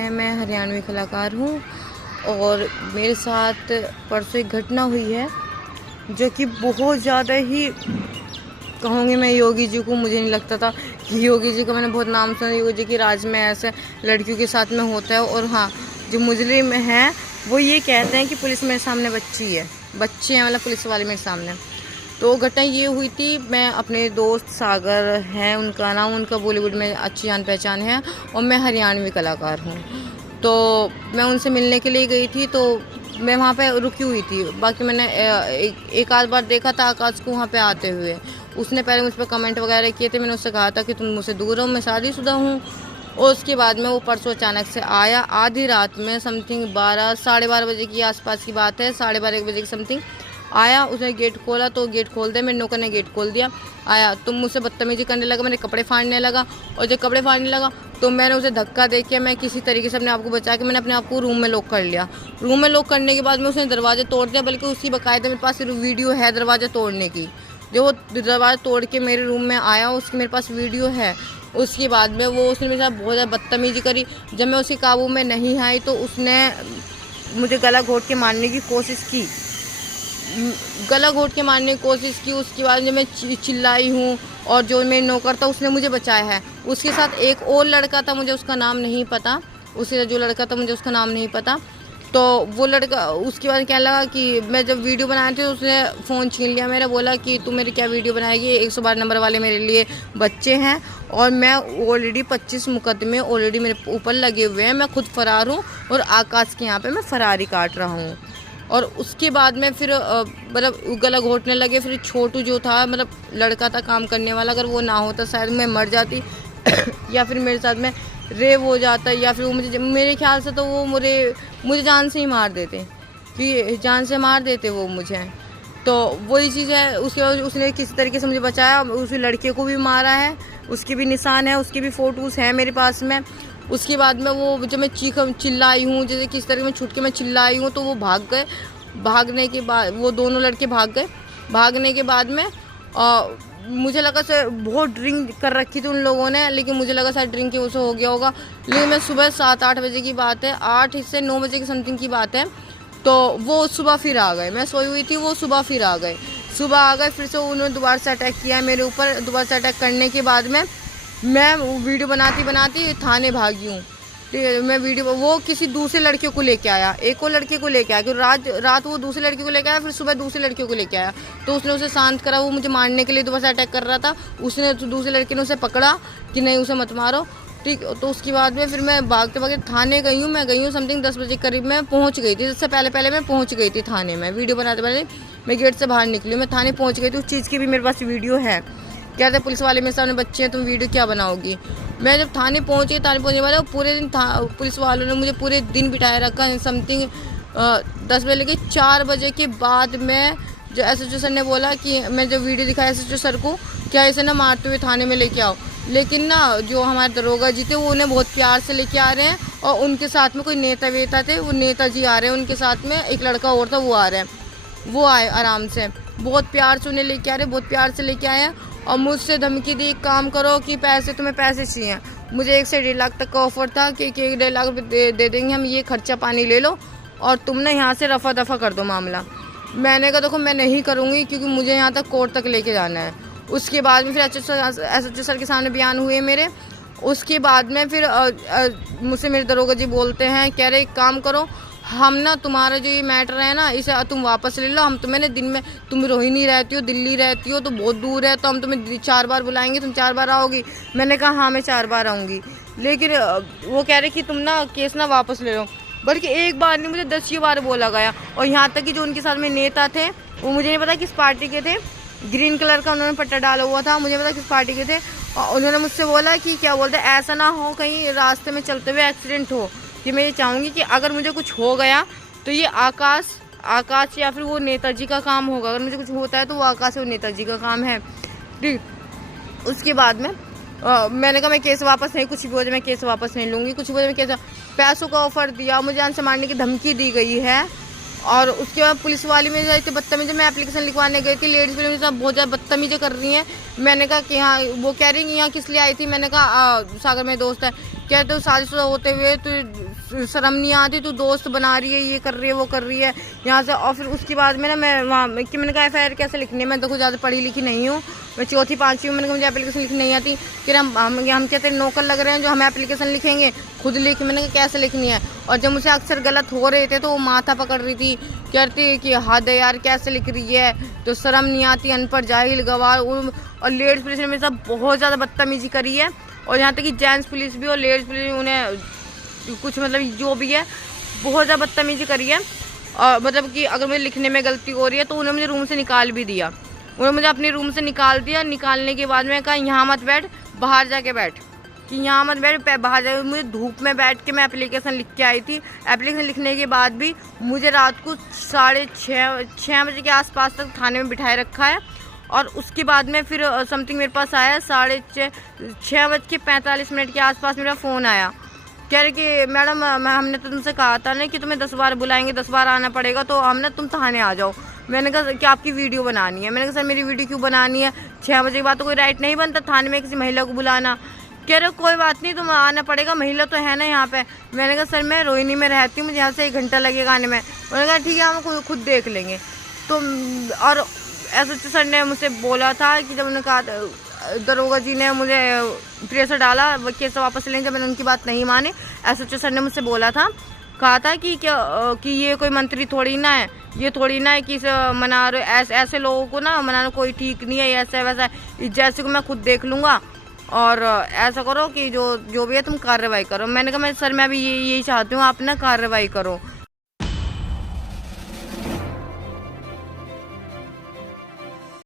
हैं। मैं हरियाणवी कलाकार हूँ और मेरे साथ परसों एक घटना हुई है जो कि बहुत ज़्यादा ही कहूँगी मैं योगी जी को। मुझे नहीं लगता था कि योगी जी का मैंने बहुत नाम सुना, योगी जी के राज में ऐसे लड़कियों के साथ में होता है। और हाँ, जो मुजरिम हैं वो ये कहते हैं कि पुलिस मेरे सामने बच्चे हैं, मतलब पुलिस वाले मेरे सामने। तो घटना ये हुई थी, मैं अपने दोस्त सागर हैं उनका नाम, उनका बॉलीवुड में अच्छी जान पहचान है और मैं हरियाणवी कलाकार हूँ। तो मैं उनसे मिलने के लिए गई थी, तो मैं वहाँ पे रुकी हुई थी। बाकी मैंने एक आध बार देखा था आकाश को वहाँ पे आते हुए। उसने पहले मुझ पर कमेंट वगैरह किए थे, मैंने उससे कहा था कि तुम मुझसे दूर रहो, मैं शादीशुदा हूँ। और उसके बाद में वो परसों अचानक से आया, आधी रात में समथिंग 12 साढ़े 12 बजे की आसपास की बात है, 12:30 1 बजे की समथिंग आया। उसने गेट खोला तो गेट खोल दे, मेरे नौकर ने गेट खोल दिया। आया तो मुझसे बदतमीजी करने लगा, मेरे कपड़े फाड़ने लगा। और जब कपड़े फाड़ने लगा तो मैंने उसे धक्का दे के मैं किसी तरीके से अपने आप को बचा के मैंने अपने आप को रूम में लॉक कर लिया। रूम में लॉक करने के बाद में उसने दरवाजे तोड़ दिया, बल्कि उसकी बाकायदा मेरे पास वीडियो है दरवाजे तोड़ने की। जो वो दरवाजा तोड़ के मेरे रूम में आया उसकी मेरे पास वीडियो है। उसके बाद में उसने मेरे साथ बहुत ज़्यादा बदतमीजी करी। जब मैं उसके काबू में नहीं आई तो उसने मुझे गला घोट के मारने की कोशिश की। उसके बाद जब मैं चिल्लाई हूँ और जो मेरे नौकर था उसने मुझे बचाया है। उसके साथ एक और लड़का था, मुझे उसका नाम नहीं पता। उसका नाम नहीं पता। तो वो लड़का उसके बाद कहने लगा कि मैं जब वीडियो बनाए थे उसने फ़ोन छीन लिया मेरा, बोला कि तू मेरी क्या वीडियो बनाएगी, 112 नंबर वाले मेरे लिए बच्चे हैं और मैं ऑलरेडी 25 मुकदमे ऑलरेडी मेरे ऊपर लगे हुए हैं, मैं खुद फरार हूँ और आकाश के यहाँ पे मैं फरारी काट रहा हूँ। और उसके बाद में फिर मतलब गला घोटने लगे। फिर छोटू जो था, मतलब लड़का था काम करने वाला, अगर वो ना होता शायद मैं मर जाती या फिर मेरे साथ में रेप हो जाता, या फिर वो मेरे ख्याल से तो वो मुझे जान से ही मार देते, कि जान से मार देते वो मुझे। तो वही चीज़ है। उसके बाद उसने किसी तरीके से मुझे बचाया। उस लड़के को भी मारा है, उसके भी निशान है, उसके भी फ़ोटोज़ हैं मेरे पास में। उसके बाद में वो जब मैं चिल्लाई हूँ, जैसे किस तरह में छुट के मैं चिल्लाई हूँ, तो वो भाग गए। भागने के बाद वो दोनों लड़के भाग गए। भागने के बाद में मुझे लगा सर बहुत ड्रिंक कर रखी थी उन लोगों ने, लेकिन मुझे लगा शायद ड्रिंक की वजह से हो गया होगा। लेकिन मैं सुबह 7-8 बजे की बात है, 8 से 9 बजे की समथिंग की बात है। तो वो सुबह फिर आ गए, मैं सोई हुई थी, वो सुबह फिर आ गए। फिर से उन्होंने दोबारा से अटैक किया मेरे ऊपर। दोबारा से अटैक करने के बाद में मैं वीडियो बनाती थाने भागी हूँ। मैं वीडियो वो किसी दूसरे लड़के को लेके आया, एक और लड़के को लेके आया, क्योंकि रात वो दूसरे लड़के को लेके आया, फिर सुबह दूसरे लड़के को लेके आया। तो उसने उसे शांत करा, वो मुझे मारने के लिए दोबारा से अटैक कर रहा था। उसने दूसरे लड़के ने उसे पकड़ा कि नहीं उसे मत मारो, ठीक। तो उसके बाद में फिर मैं भागते थाने गई हूँ। समथिंग 10 बजे करीब मैं पहुँच गई थी। इससे पहले मैं पहुँच गई थी थाने में। वीडियो बनाते पहले मैं गेट से बाहर निकली, मैं थाने पहुँच गई थी। उस चीज़ की भी मेरे पास वीडियो है। कहते पुलिस वाले मेरे सामने बच्चे हैं, तुम वीडियो क्या बनाओगी। मैं जब थाने पहुँचने वाला पूरे दिन पुलिस वालों ने मुझे पूरे दिन बिठाया रखा। समथिंग 10 बजे लेके 4 बजे के बाद में जो SHO सर ने बोला कि मैं जब वीडियो दिखाया SHO सर को, क्या इसे ना मारते हुए थाने में लेके आओ। लेकिन ना जो हमारे दरोगा जी थे वो उन्हें बहुत प्यार से लेके आ रहे हैं, और उनके साथ में कोई नेता थे, वो नेताजी आ रहे हैं उनके साथ में, एक लड़का और था वो आ रहा है। वो आए आराम से, बहुत प्यार से उन्हें लेके आ रहे, बहुत प्यार से लेके आए हैं। और मुझसे धमकी दी, काम करो कि तुम्हें पैसे चाहिए। मुझे 1 से 1.5 लाख तक का ऑफर था कि 1.5 लाख दे देंगे हम, ये खर्चा पानी ले लो और तुम ना यहाँ से रफा दफा कर दो मामला। मैंने कहा देखो मैं नहीं करूँगी, क्योंकि मुझे यहाँ तक कोर्ट तक लेके जाना है। उसके बाद में फिर SHO सर के सामने बयान हुए मेरे। उसके बाद में फिर मुझसे मेरे दरोगा जी बोलते हैं, कह रहे एक काम करो, हम ना तुम्हारा जो ये मैटर है ना इसे तुम वापस ले लो। हम तुम्हें दिन में, तुम रोहिणी रहती हो, दिल्ली रहती हो, तो बहुत दूर है, तो हम तुम्हें 4 बार बुलाएंगे, तुम 4 बार आओगी। मैंने कहा हाँ मैं 4 बार आऊँगी। लेकिन वो कह रहे कि तुम ना केस ना वापस ले लो। बल्कि एक बार नहीं, मुझे 10 बार बोला गया। और यहाँ तक कि जो उनके साथ में नेता थे वो मुझे नहीं पता किस पार्टी के थे, ग्रीन कलर का उन्होंने पट्टा डाला हुआ था, मुझे पता किस पार्टी के थे। और उन्होंने मुझसे बोला कि क्या बोलते ऐसा ना हो कहीं रास्ते में चलते हुए एक्सीडेंट हो, कि मैं ये चाहूँगी कि अगर मुझे कुछ हो गया तो ये आकाश या फिर वो नेताजी का काम होगा। अगर मुझे कुछ होता है तो वो आकाश और नेताजी का काम है, ठीक। उसके बाद में मैंने कहा मैं केस वापस नहीं, कुछ भी हो जाए मैं केस वापस नहीं लूँगी, कुछ भी हो जाए मैं केस। पैसों का ऑफर दिया, मुझे जान से मारने की धमकी दी गई है। और उसके बाद पुलिस वाली मेरे साथ बदतमीजी, मैं एप्लीकेशन लिखवाने गई थी, लेडीज़ मेरे साथ बहुत ज़्यादा बदतमीजी कर रही हैं। मैंने कहा कि हाँ, वो कह रही हैं यहाँ किस लिए आई थी। मैंने कहा सागर में दोस्त है। कहते हो शादीशुदा होते हुए तो शर्म नहीं आती, तू दोस्त बना रही है, ये कर रही है, वो कर रही है यहाँ से। और फिर उसके बाद में ना मैं वहाँ कि मैंने कहा FIR कैसे लिखनी है, मैं तो कुछ ज़्यादा पढ़ी लिखी नहीं हूँ, मैं 4th 5वीं हूँ, मैंने कहा मुझे एप्लीकेशन लिखनी नहीं आती। कि हम कहते नौकर लग रहे हैं जो हमें एप्लीकेशन लिखेंगे, खुद लिख। मैंने कहा कैसे लिखनी है। और जब मुझसे अक्सर गलत हो रहे थे तो वो माथा पकड़ रही थी, कहती कि हद है यार कैसे लिख रही है, तो शर्म नहीं आती, अनपढ़ जाहिल गवार। और लेडीज़ पुलिस ने मेरे साथ बहुत ज़्यादा बदतमीजी करी है, और यहाँ तक कि जेंट्स पुलिस भी और लेडीज़ पुलिस उन्हें कुछ मतलब जो भी है बहुत ज़्यादा बदतमीजी करी है। और मतलब कि अगर मुझे लिखने में गलती हो रही है तो उन्हें मुझे रूम से निकाल भी दिया, उन्होंने मुझे अपने रूम से निकाल दिया। निकालने के बाद में कहा यहाँ मत बैठ, बाहर जाके बैठ, कि यहाँ मत बैठ, बाहर जाके। मुझे धूप में बैठ के मैं एप्लीकेशन लिख के आई थी। एप्लीकेशन लिखने के बाद भी मुझे रात को 6:30 बजे के आसपास तक थाने में बिठाए रखा है। और उसके बाद में फिर समथिंग मेरे पास आया 6:45 के आसपास मेरा फ़ोन आया, कह रहे कि मैडम हमने तो तुमसे कहा था ना कि तुम्हें 10 बार बुलाएंगे, 10 बार आना पड़ेगा, तो हम ना तुम थाने आ जाओ। मैंने कहा कि आपकी वीडियो बनानी है। मैंने कहा सर मेरी वीडियो क्यों बनानी है, 6 बजे के बाद तो कोई राइट नहीं बनता थाने में किसी महिला को बुलाना। कह रहे कोई बात नहीं, तुम आना पड़ेगा, महिला तो है ना यहाँ पे। मैंने कहा सर मैं रोहिणी में रहती हूँ, मुझे यहाँ से 1 घंटा लगेगा आने में। उन्होंने कहा ठीक है हम खुद देख लेंगे। तो और SHO सर ने मुझसे बोला था कि जब उन्होंने कहा, दरोगा जी ने मुझे प्रेशर डाला केस वापस लेंगे, जब मैंने उनकी बात नहीं मानी। SHO सर ने मुझसे बोला था, कहा था कि कि ये कोई मंत्री थोड़ी ना है, ये थोड़ी ना है कि मना रहे, ऐसे लोगों को ना मनाना कोई ठीक नहीं है, ऐसा वैसा, जैसे को मैं खुद देख लूँगा, और ऐसा करो कि जो भी है तुम कार्रवाई करो। मैंने कहा मैं सर मैं अभी यही चाहती हूँ, आप ना कार्रवाई करो।